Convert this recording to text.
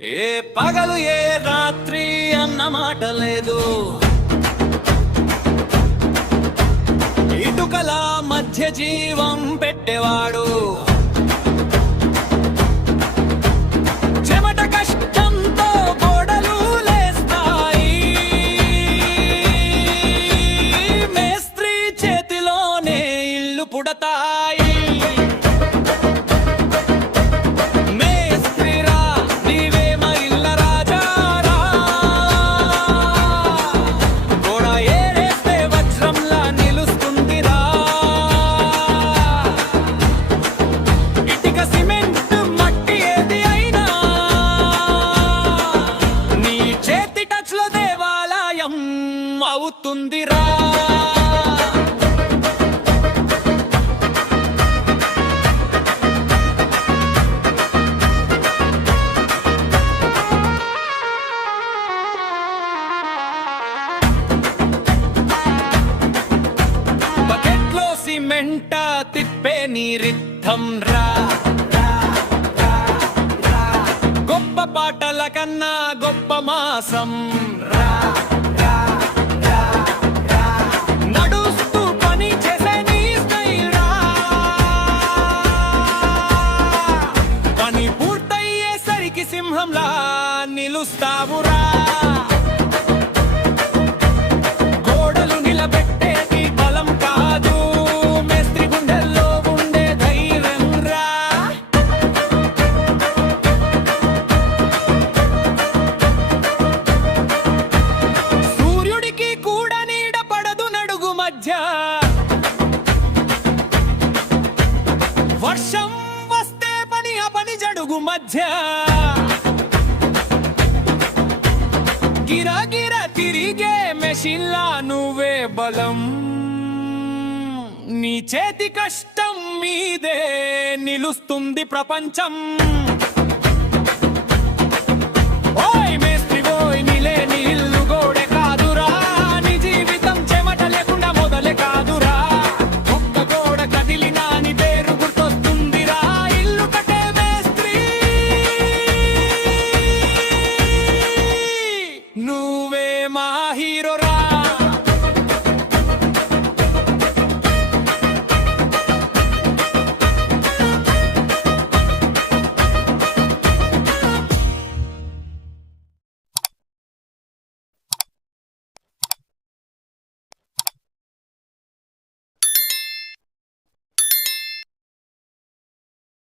ఏ పగలు ఏ రాత్రి అన్న మాట లేదు, ఇటుకల మధ్య జీవం పెట్టేవాడు. చెమట కష్టంతో గోడలు లేస్తాయి, మేస్త్రి చేతిలోనే ఇల్లు పుడతాయి. అవుతుందిరా బకెట్లో సిమెంట తిప్పే నీరిద్ధం రా. గొప్ప పాటల కన్నా గొప్ప మాసం రా. నడుస్తూ పని చేసే నీ స్టైల్ రా. పని పూర్తయ్యేసరికి సింహంలా నిలుస్తావురా. గోడలు నిలబెట్టేది బలం కాదు, మేస్త్రి గుండెల్లో ఉండే ధైర్యం రా. సూర్యుడికి కూడా నీడ పడదు నడుగు మధ్య, వర్షం వస్తే పని అపని జడుగు మధ్య. గిరగిర తిరిగే మెషిన్లా నువ్వే బలం, నీ చేతి కష్టం మీదే నిలుస్తుంది ప్రపంచం.